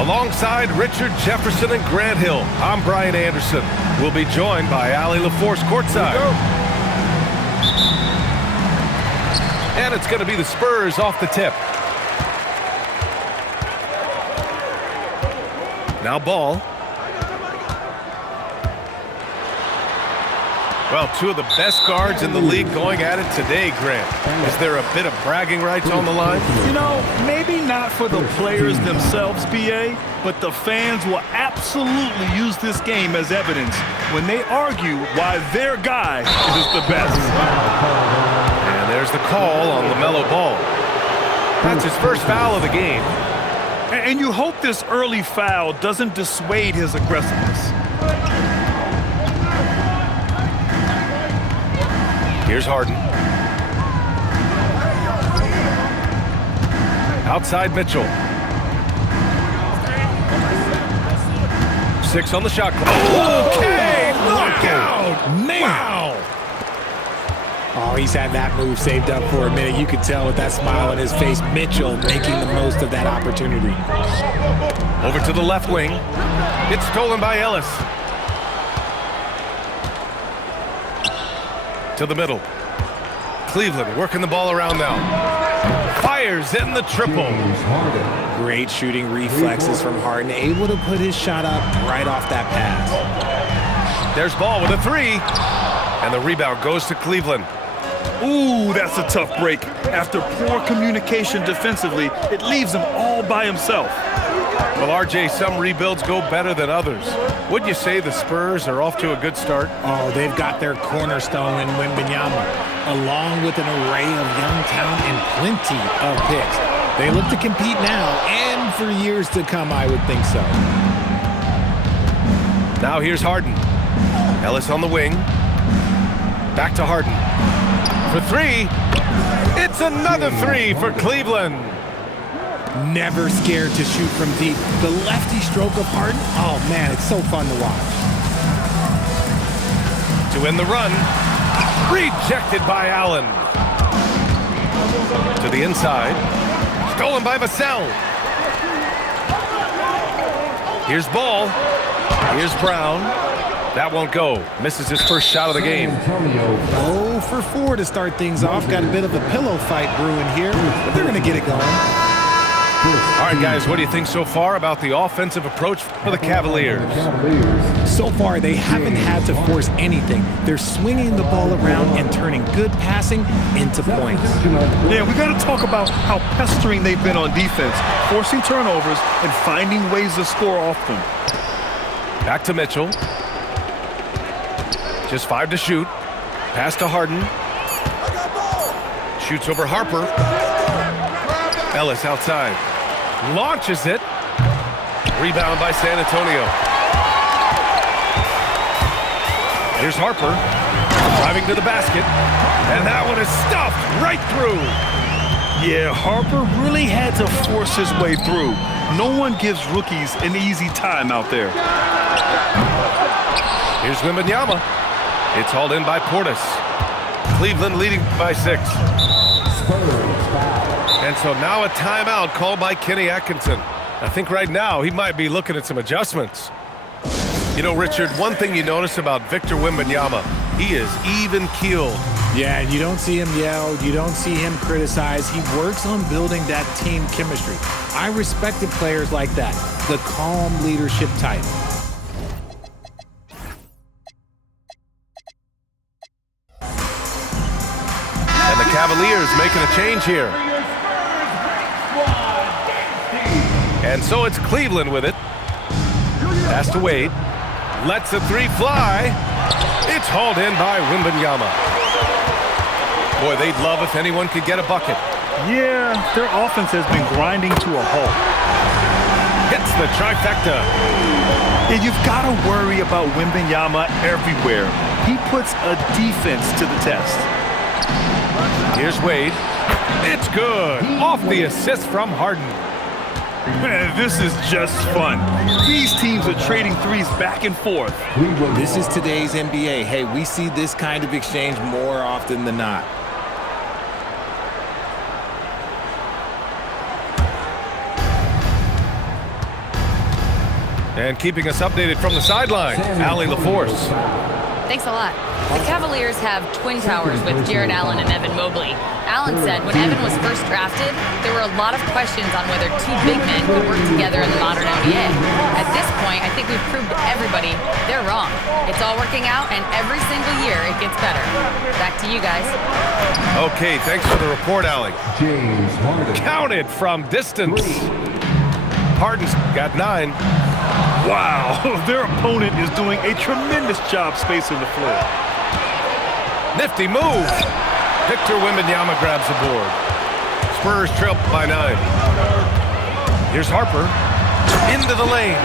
Alongside Richard Jefferson and Grant Hill, I'm Brian Anderson. We'll be joined by Ali LaForce courtside. And it's going to be the Spurs off the tip. Now ball. Well, two of the best guards in the league going at it today, Grant. Is there a bit of bragging rights on the line? You know, maybe not for the players themselves, BA, but the fans will absolutely use this game as evidence when they argue why their guy is the best. And there's the call on LaMelo Ball. That's his first foul of the game. And you hope this early foul doesn't dissuade his aggressiveness. Here's Harden. Outside Mitchell. 6 on the shot clock. Okay, knockout. Man. Wow. Oh, he's had that move saved up for a minute. You could tell with that smile on his face, Mitchell making the most of that opportunity. Over to the left wing. It's stolen by Ellis. To the middle. Cleveland working the ball around now. Fires in the triple. Great shooting reflexes from Harden, able to put his shot up right off that pass. There's Ball with a 3. And the rebound goes to Cleveland. Ooh, that's a tough break. After poor communication defensively, it leaves him all by himself. Well, RJ, some rebuilds go better than others. Would you say the Spurs are off to a good start? Oh, they've got their cornerstone in Wembanyama, along with an array of young talent and plenty of picks. They look to compete now and for years to come, I would think so. Now here's Harden. Ellis on the wing. Back to Harden. For 3. It's another 3 for Cleveland. Never scared to shoot from deep. The lefty stroke of Harden, oh man, it's so fun to watch. To end the run. Rejected by Allen. To the inside. Stolen by Vassell. Here's Ball. Here's Brown. That won't go. Misses his first shot of the game. 0 for 4 to start things off. Got a bit of a pillow fight brewing here, but they're going to get it going. All right, guys, what do you think so far about the offensive approach for the Cavaliers? So far, they haven't had to force anything. They're swinging the ball around and turning good passing into points. Yeah, we got to talk about how pestering they've been on defense, forcing turnovers and finding ways to score off them. Back to Mitchell. Just 5 to shoot. Pass to Harden. Shoots over Harper. Ellis outside. Launches it. Rebound by San Antonio. Here's Harper. Driving to the basket. And that one is stuffed right through. Yeah, Harper really had to force his way through. No one gives rookies an easy time out there. Here's Wembanyama. It's hauled in by Portis. Cleveland leading by 6. And so now a timeout called by Kenny Atkinson. I think right now he might be looking at some adjustments. You know, Richard, one thing you notice about Victor Wembanyama, he is even-keeled. Yeah, you don't see him yell. You don't see him criticize. He works on building that team chemistry. I respected players like that, the calm leadership type. And the Cavaliers making a change here. And so it's Cleveland with it. Pass to Wade. Lets the 3 fly. It's hauled in by Wembanyama. Boy, they'd love if anyone could get a bucket. Yeah, their offense has been grinding to a halt. Hits the trifecta. Yeah, you've got to worry about Wembanyama everywhere. He puts a defense to the test. Here's Wade. It's good. Off the assist from Harden. Man, this is just fun. These teams are trading threes back and forth. This is today's NBA. Hey, we see this kind of exchange more often than not. And keeping us updated from the sideline, Allie LaForce. Thanks a lot. The Cavaliers have twin towers with Jared Allen and Evan Mobley. Allen said when Evan was first drafted, there were a lot of questions on whether two big men could work together in the modern NBA. At this point, I think we've proved to everybody they're wrong. It's all working out, and every single year it gets better. Back to you guys. Okay, thanks for the report, Allie. James Harden. Counted from distance. Harden's got 9. Wow, their opponent is doing a tremendous job spacing the floor. Nifty move. Victor Wembanyama grabs the board. Spurs trail by 9. Here's Harper. Into the lane.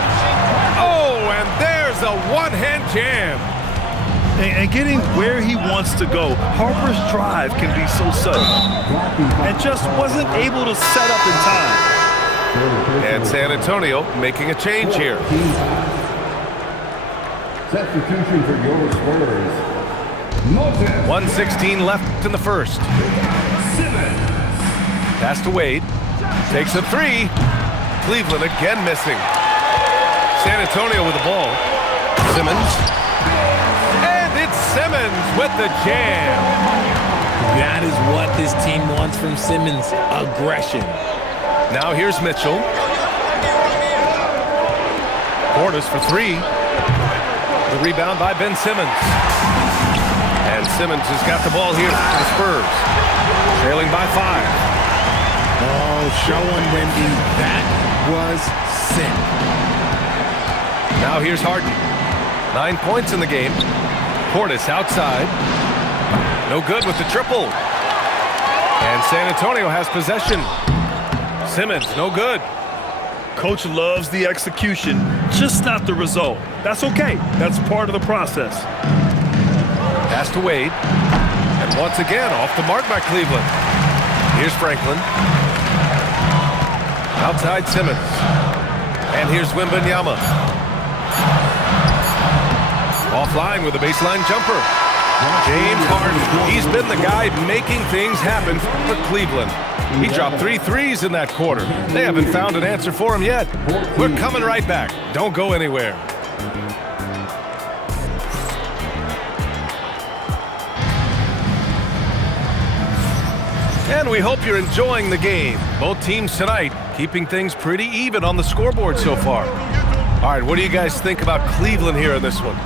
Oh, and there's a one-hand jam. And getting where he wants to go, Harper's drive can be so sudden. And just wasn't able to set up in time. And San Antonio making a change here. Substitution for your Spurs. Moses. 1:16 left in the first. Simmons. Pass to Wade. Takes a 3. Cleveland again missing. San Antonio with the ball. Simmons. And it's Simmons with the jam. That is what this team wants from Simmons, aggression. Now here's Mitchell. Portis for 3. The rebound by Ben Simmons. And Simmons has got the ball here for the Spurs. Trailing by 5. Oh, showing Wemby. That was sick. Now here's Harden. 9 points in the game. Portis outside. No good with the triple. And San Antonio has possession. Simmons, no good. Coach loves the execution, just not the result. That's okay. That's part of the process. Pass to Wade. And once again, off the mark by Cleveland. Here's Franklin. Outside Simmons. And here's Wembanyama. Offline with a baseline jumper. James Harden, he's been the guy making things happen for Cleveland. He dropped 3 threes in that quarter. They haven't found an answer for him yet. We're coming right back. Don't go anywhere. And we hope you're enjoying the game. Both teams tonight keeping things pretty even on the scoreboard so far. All right, what do you guys think about Cleveland here in this one?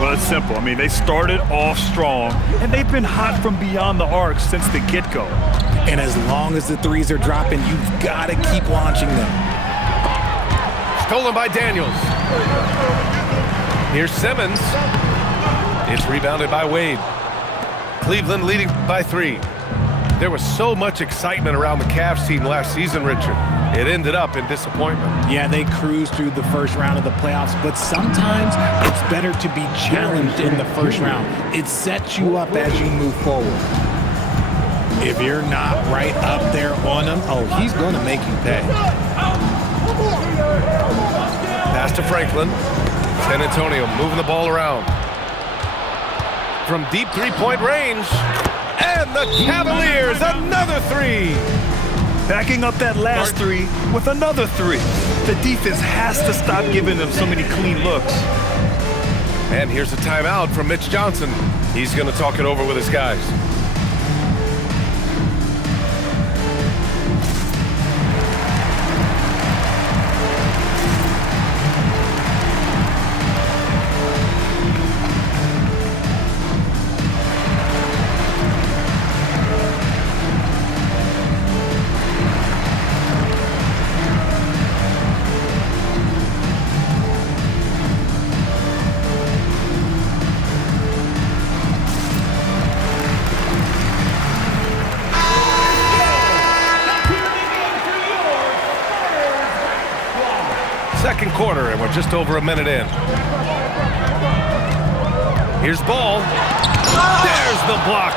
Well, it's simple. I mean, they started off strong, and they've been hot from beyond the arc since the get-go. And as long as the threes are dropping, you've got to keep launching them. Stolen by Daniels. Here's Simmons. It's rebounded by Wade. Cleveland leading by 3. There was so much excitement around the Cavs team last season, Richard. It ended up in disappointment. Yeah, they cruised through the first round of the playoffs, but sometimes it's better to be challenged in the first round. It sets you up as you move forward. If you're not right up there on him, oh, he's going to make you pay. Pass to Franklin. San Antonio moving the ball around. From deep three-point range. And the Cavaliers, another 3. Backing up that last 3 with another 3. The defense has to stop giving them so many clean looks. And here's a timeout from Mitch Johnson. He's going to talk it over with his guys. Second quarter, and we're just over a minute in. Here's Ball. There's the block.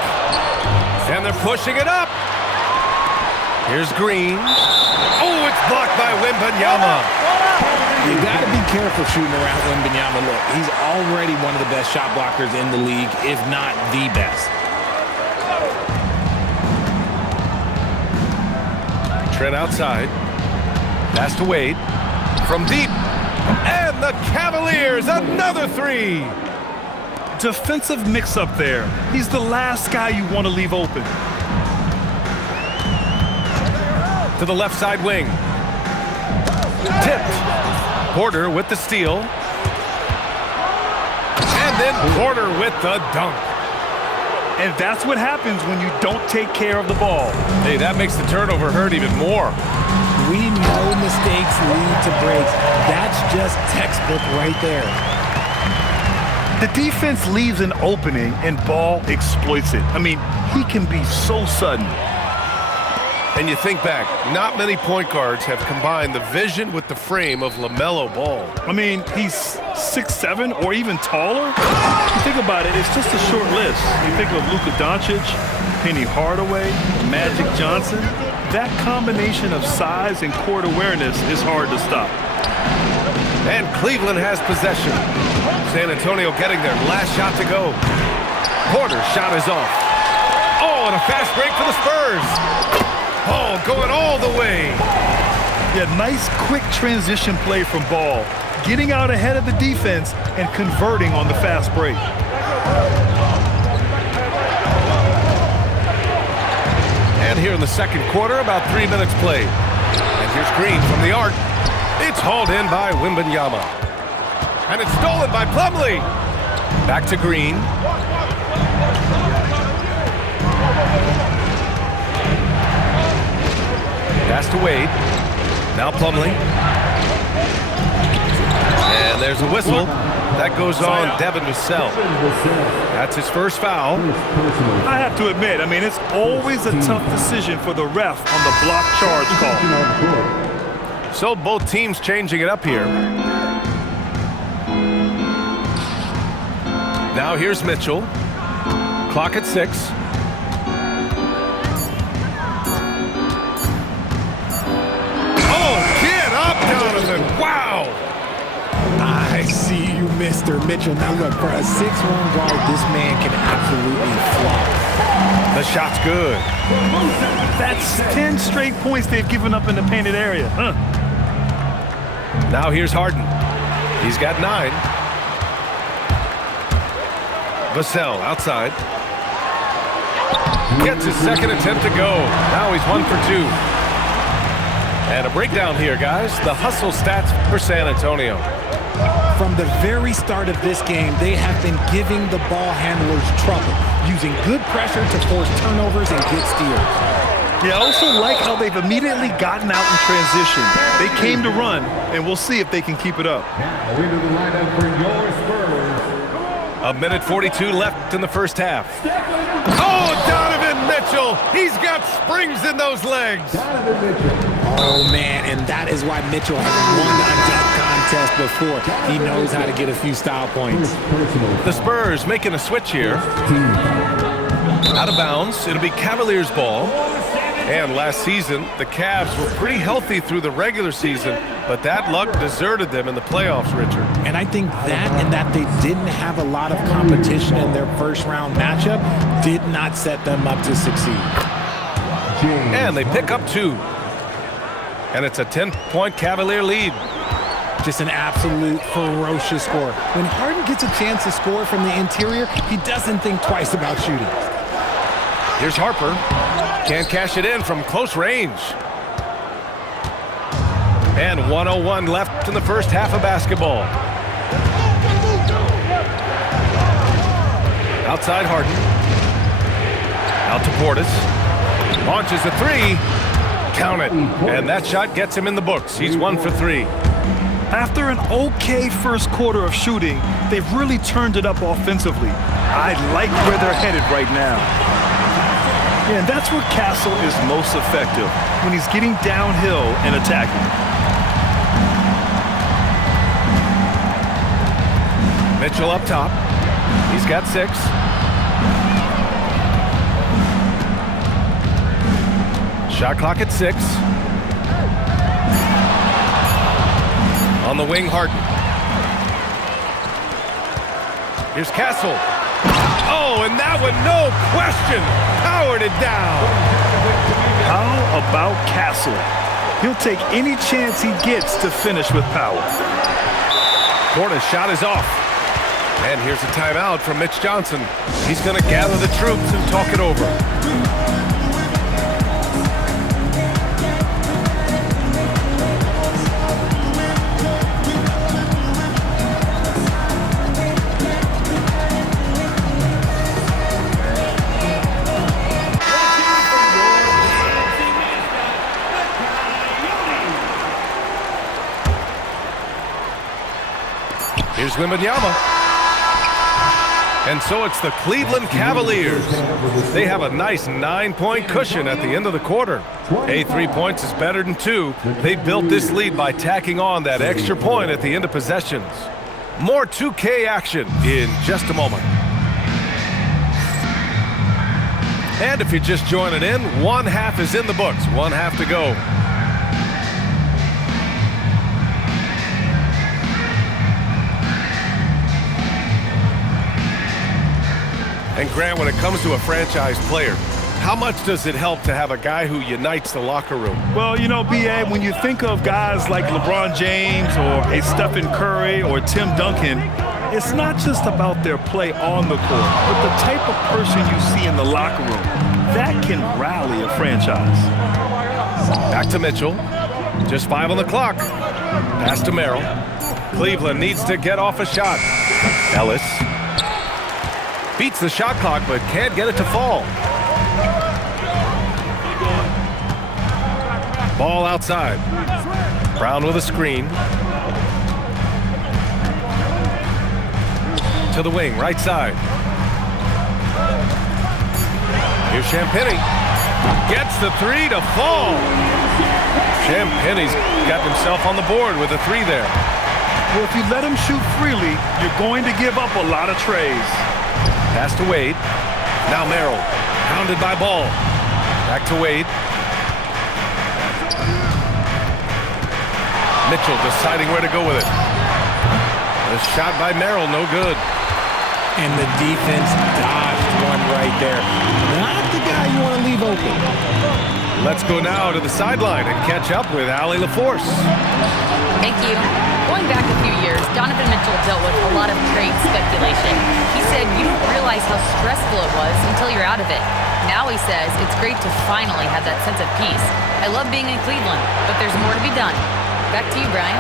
And they're pushing it up. Here's Green. Oh, it's blocked by Wembanyama. You got to be careful shooting around Wembanyama. Look, he's already one of the best shot blockers in the league, if not the best. Trent outside. Pass to Wade. From deep. And the Cavaliers, another three. Defensive mix-up there. He's the last guy you want to leave open. To the left side wing. Tipped. Porter with the steal. And then Porter with the dunk. And that's what happens when you don't take care of the ball. Hey, that makes the turnover hurt even more. We know mistakes lead to breaks. That's just textbook right there. The defense leaves an opening and Ball exploits it. I mean, he can be so sudden. And you think back, not many point guards have combined the vision with the frame of LaMelo Ball. I mean, he's 6'7" or even taller. You think about it, it's just a short list. You think of Luka Doncic, Penny Hardaway, Magic Johnson. That combination of size and court awareness is hard to stop. And Cleveland has possession. San Antonio getting their last shot to go. Porter's shot is off. Oh, and a fast break for the Spurs. Oh, going all the way. Yeah, nice quick transition play from Ball. Getting out ahead of the defense and converting on the fast break. And here in the second quarter, about 3 minutes played. And here's Green from the arc. It's hauled in by Wembanyama. And it's stolen by Plumlee. Back to Green. Pass to Wade. Now Plumlee. And there's a whistle. That goes on Devin Vassell. That's his first foul. I have to admit, I mean, it's always a tough decision for the ref on the block charge call. So both teams changing it up here. Now here's Mitchell. Clock at 6. Wow! I see you, Mr. Mitchell. Now look, for a 6'1" guard, this man can absolutely fly. The shot's good. That's 10 straight points they've given up in the painted area. Now here's Harden. He's got 9. Vassell outside. Gets his second attempt to go. Now he's 1 for 2. And a breakdown here, guys. The hustle stats for San Antonio. From the very start of this game, they have been giving the ball handlers trouble, using good pressure to force turnovers and get steals. Yeah, I also like how they've immediately gotten out in transition. They came to run, and we'll see if they can keep it up. Now into the lineup for your Spurs. A minute 42 left in the first half. Oh, Donovan Mitchell! He's got springs in those legs. Donovan Mitchell. Oh, man, and that is why Mitchell has won a dunk contest before. He knows how to get a few style points. The Spurs making a switch here. Out of bounds. It'll be Cavaliers ball. And last season, the Cavs were pretty healthy through the regular season, but that luck deserted them in the playoffs, Richard. And I think that and that they didn't have a lot of competition in their first-round matchup did not set them up to succeed. And they pick up 2. And it's a 10-point Cavalier lead. Just an absolute ferocious score. When Harden gets a chance to score from the interior, he doesn't think twice about shooting. Here's Harper. Can't cash it in from close range. And 1:01 left in the first half of basketball. Outside Harden. Out to Portis. Launches a 3. Count it. And that shot gets him in the books. He's 1 for 3. After an okay first quarter of shooting, they've really turned it up offensively. I like where they're headed right now. Yeah, and that's where Castle is most effective, when he's getting downhill and attacking. Mitchell up top. He's got 6. Shot clock at 6. On the wing, Harden. Here's Castle. Oh, and that one, no question, powered it down. How about Castle? He'll take any chance he gets to finish with power. Porter's shot is off. And here's a timeout from Mitch Johnson. He's going to gather the troops and talk it over. Here's Wembanyama. And so it's the Cleveland Cavaliers. They have a nice 9-point cushion at the end of the quarter. Hey, 3 points is better than 2. They built this lead by tacking on that extra point at the end of possessions. More 2K action in just a moment. And if you're just joining in, one half is in the books. One half to go. And Grant, when it comes to a franchise player, how much does it help to have a guy who unites the locker room? Well, you know, B.A., when you think of guys like LeBron James or a Stephen Curry or Tim Duncan, it's not just about their play on the court, but the type of person you see in the locker room. That can rally a franchise. Back to Mitchell. Just 5 on the clock. Pass to Merrill. Cleveland needs to get off a shot. Ellis beats the shot clock, but can't get it to fall. Ball outside. Brown with a screen. To the wing, right side. Here's Champagnie. Gets the 3 to fall. Champagnie's got himself on the board with a 3 there. Well, if you let him shoot freely, you're going to give up a lot of trays. Pass to Wade. Now Merrill. Pounded by Ball. Back to Wade. Mitchell deciding where to go with it. A shot by Merrill, no good. And the defense dodged one right there. Not the guy you want to leave open. Let's go now to the sideline and catch up with Allie LaForce. Thank you. Going back a few years, Donovan Mitchell dealt with a lot of trade speculation. He said you don't realize how stressful it was until you're out of it. Now he says it's great to finally have that sense of peace. I love being in Cleveland, but there's more to be done. Back to you, Brian.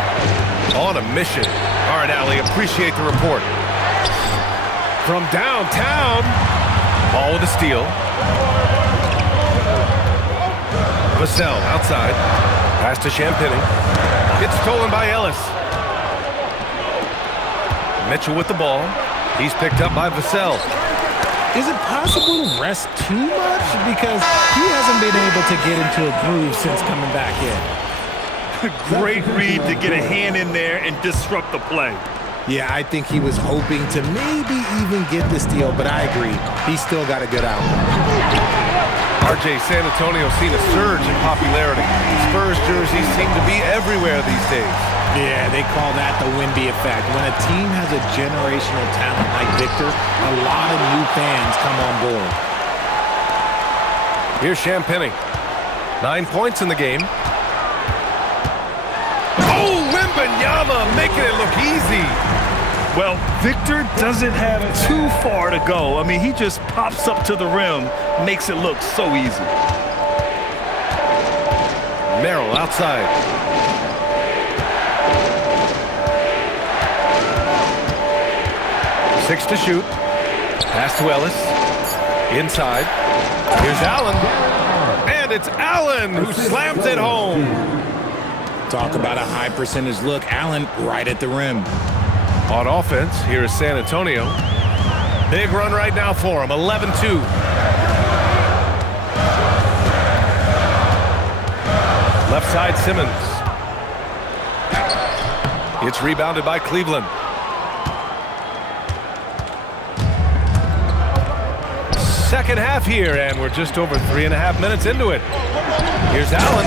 On a mission. All right, Allie, appreciate the report. From downtown. Ball with a steal. Vassell outside. Pass to Champagnie. It's stolen by Ellis. Mitchell with the ball. He's picked up by Vassell. Is it possible to rest too much? Because he hasn't been able to get into a groove since coming back in. Great read to get a hand in there and disrupt the play. Yeah, I think he was hoping to maybe even get the steal, but I agree. He's still got a good outcome. RJ, San Antonio's seen a surge in popularity. Spurs jerseys seem to be everywhere these days. Yeah, they call that the Wemby effect. When a team has a generational talent like Victor, a lot of new fans come on board. Here's Champagnie. 9 points in the game. Oh, Wembanyama making it look easy. Well, Victor doesn't have too far to go. I mean, he just pops up to the rim, makes it look so easy. Merrill outside. Six to shoot. Pass to Ellis. Inside. Here's Allen. And it's Allen who slams it home. Talk about a high percentage look. Allen right at the rim. On offense, here is San Antonio. Big run right now for him, 11-2. Left side, Simmons. It's rebounded by Cleveland. Second half here, and we're just over 3.5 minutes into it. Here's Allen.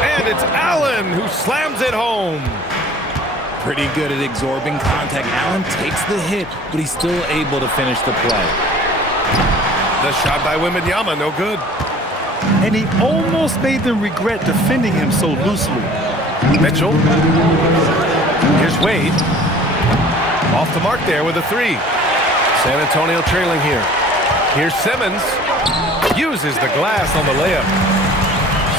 And it's Allen who slams it home. Pretty good at absorbing contact. Allen takes the hit, but he's still able to finish the play. The shot by Wembanyama, no good. And he almost made them regret defending him so loosely. Mitchell. Here's Wade. Off the mark there with a three. San Antonio trailing here. Here's Simmons. Uses the glass on the layup.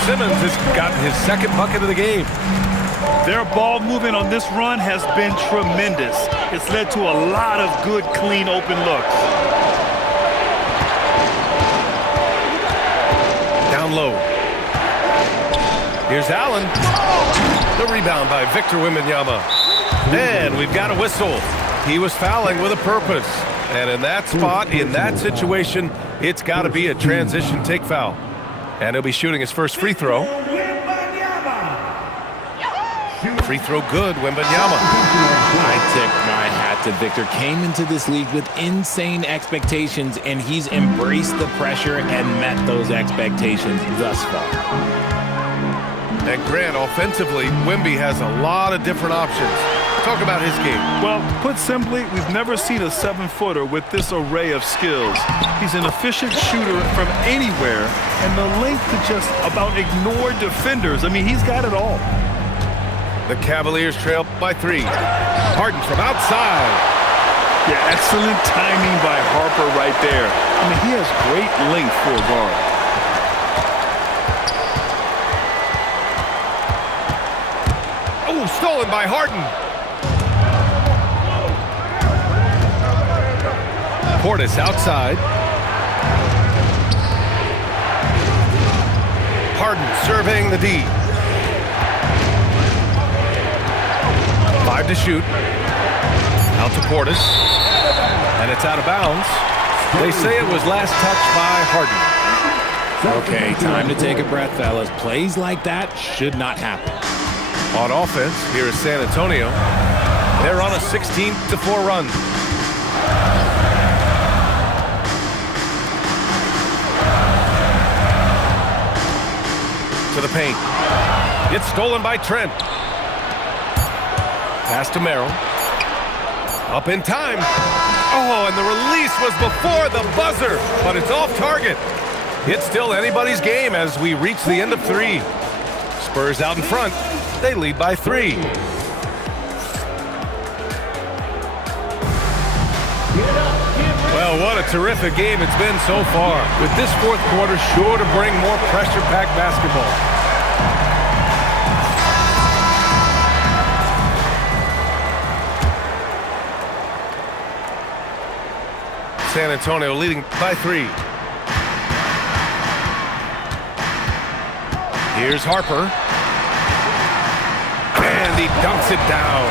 Simmons has gotten his second bucket of the game. Their ball movement on this run has been tremendous. It's led to a lot of good, clean, open looks. Down low. Here's Allen. The rebound by Victor Wembanyama. And we've got a whistle. He was fouling with a purpose. And in that spot, in that situation, it's got to be a transition take foul. And he'll be shooting his first free throw. Free throw good, Wembanyama. I tip my hat to Victor. Came into this league with insane expectations, and he's embraced the pressure and met those expectations thus far. And Grant, offensively, Wemby has a lot of different options. Talk about his game. Well, put simply, we've never seen a 7-footer with this array of skills. He's an efficient shooter from anywhere, and the length to just about ignore defenders. I mean, he's got it all. The Cavaliers trail by 3. Harden from outside. Yeah, excellent timing by Harper right there. I mean, he has great length for a guard. Oh, stolen by Harden. Portis outside. Harden surveying the D. 5 to shoot. Out to Portis. And it's out of bounds. They say it was last touched by Harden. Okay, time to take a breath, fellas. Plays like that should not happen. On offense, here is San Antonio. They're on a 16-4 run. To the paint. It's stolen by Trent. Pass to Merrill. Up in time. Oh, and the release was before the buzzer, but it's off target. It's still anybody's game as we reach the end of 3. Spurs out in front. They lead by 3. Well, what a terrific game it's been so far. With this fourth quarter sure to bring more pressure-packed basketball. San Antonio leading by 3. Here's Harper. And he dunks it down.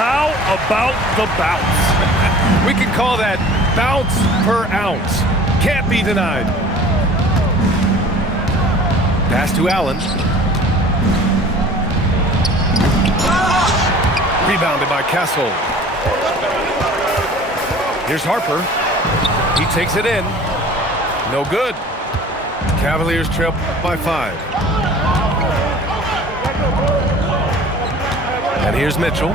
How about the bounce? We can call that bounce per ounce. Can't be denied. Pass to Allen. Rebounded by Castle. Here's Harper. He takes it in. No good. Cavaliers trail by 5. And here's Mitchell.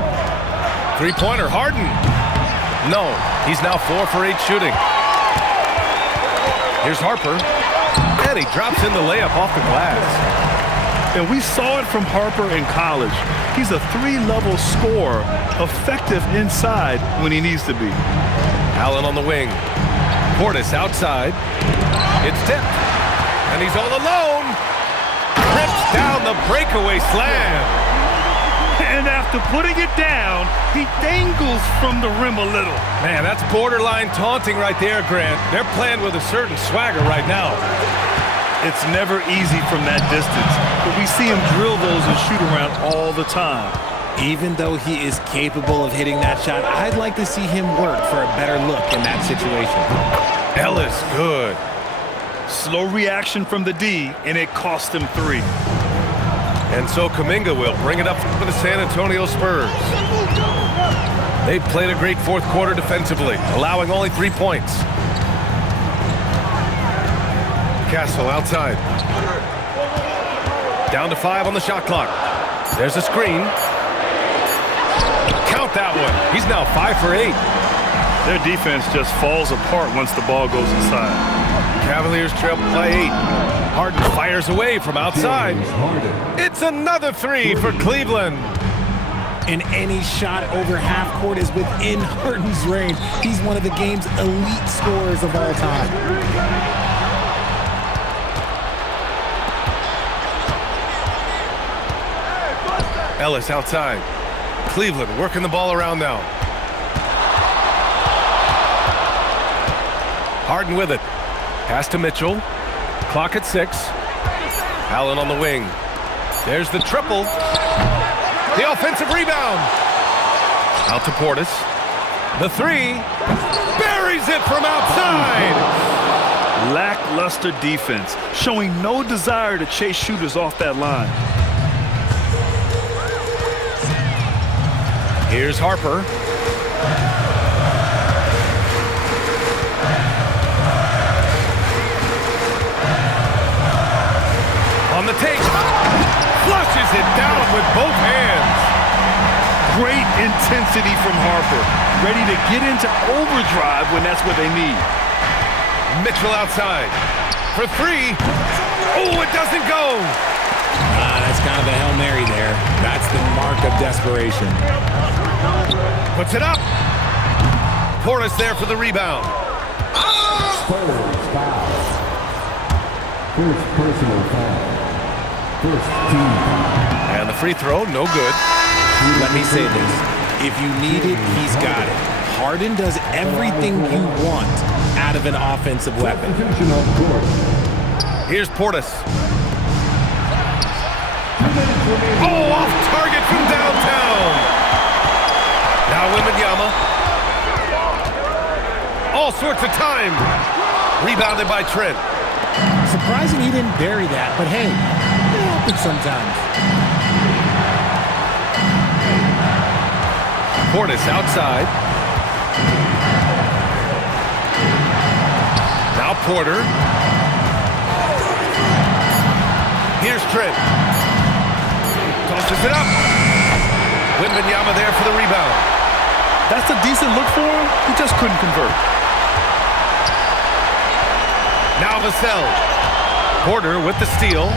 Three-pointer, Harden. No, he's now 4 for 8 shooting. Here's Harper. And he drops in the layup off the glass. And we saw it from Harper in college. He's a 3-level scorer, effective inside when he needs to be. Allen on the wing. Portis outside. It's tipped. And he's all alone. Rips down the breakaway slam. And after putting it down, he dangles from the rim a little. Man, that's borderline taunting right there, Grant. They're playing with a certain swagger right now. It's never easy from that distance, but we see him drill those and shoot around all the time. Even though he is capable of hitting that shot, I'd like to see him work for a better look in that situation. Ellis, good. Slow reaction from the D, and it cost him 3. And so Kuminga will bring it up for the San Antonio Spurs. They've played a great fourth quarter defensively, allowing only 3 points. Castle outside. Down to 5 on the shot clock. There's a screen. Count that one. He's now 5 for 8. Their defense just falls apart once the ball goes inside. Cavaliers trail by 8. Harden fires away from outside. It's another 3 for Cleveland. and any shot over half court is within Harden's range. He's one of the game's elite scorers of all time. Ellis outside. Cleveland working the ball around now. Harden with it. Pass to Mitchell. Clock at 6. Allen on the wing. There's the triple. The offensive rebound. Out to Portis. The 3. Buries it from outside. Lackluster defense, showing no desire to chase shooters off that line. Here's Harper. On the take. Flushes it down with both hands. Great intensity from Harper. Ready to get into overdrive when that's what they need. Mitchell outside. For 3. Oh, it doesn't go. That's kind of a Hail Mary there. That's the mark of desperation. Puts it up. Portis there for the rebound. Spurs foul. First personal foul. First team foul. And the free throw, no good. Let me say this. If you need it, he's got it. Harden does everything you want out of an offensive weapon. Intentional court. Here's Portis. Oh, off target from downtown. Now Wembanyama. All sorts of time. Rebounded by Trent. Surprising he didn't bury that, but hey, it happens sometimes. Portis outside. Now Porter. Here's Trent. Tosses it up. Wembanyama there for the rebound. That's a decent look for him. He just couldn't convert. Now Vassell. Porter with the steal.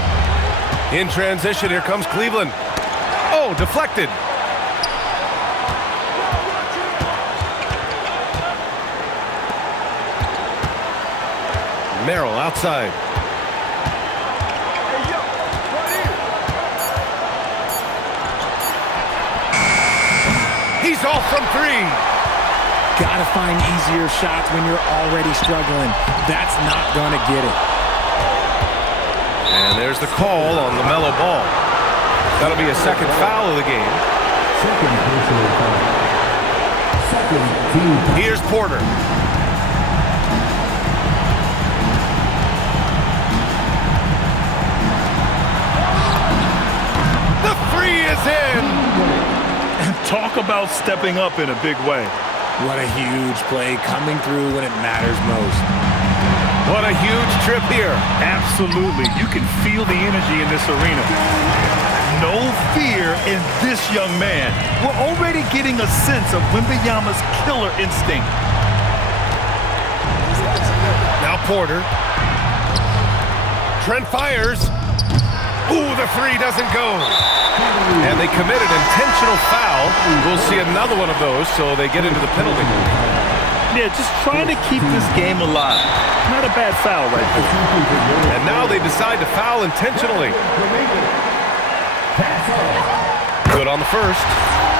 In transition, here comes Cleveland. Oh, deflected. Merrill outside. He's off from 3. Gotta find easier shots when you're already struggling. That's not gonna get it. And there's the call on the mellow ball. That'll be a second foul of the game. Second personal foul. Second team foul. Here's Porter. The 3 is in. Talk about stepping up in a big way. What a huge play coming through when it matters most. What a huge trip here. Absolutely. You can feel the energy in this arena. No fear in this young man. We're already getting a sense of Wembanyama's killer instinct. Now Porter. Trent fires. Ooh, the 3 doesn't go. And they commit an intentional foul. We'll see another one of those, so they get into the penalty. Yeah, just trying to keep this game alive. Not a bad foul right there. And now they decide to foul intentionally. Good on the first.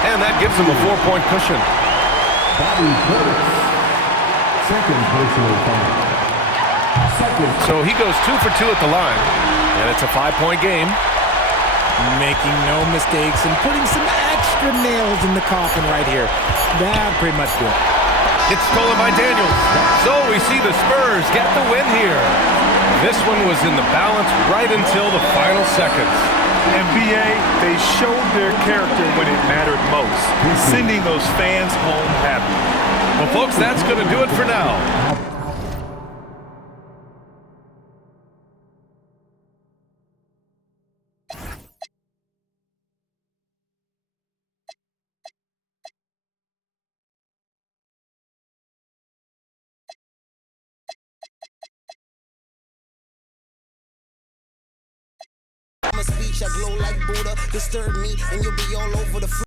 And that gives them a 4-point cushion. Second personal foul. So he goes 2 for 2 at the line. And it's a 5-point game. Making no mistakes and putting some extra nails in the coffin right here. That pretty much good. It's stolen by Daniels. So we see the Spurs get the win here. This one was in the balance right until the final seconds. NBA, they showed their character when it mattered most, sending those fans home happy. Well, folks, that's going to do it for now. Speech, I glow like Buddha. Disturb me, and you'll be all over the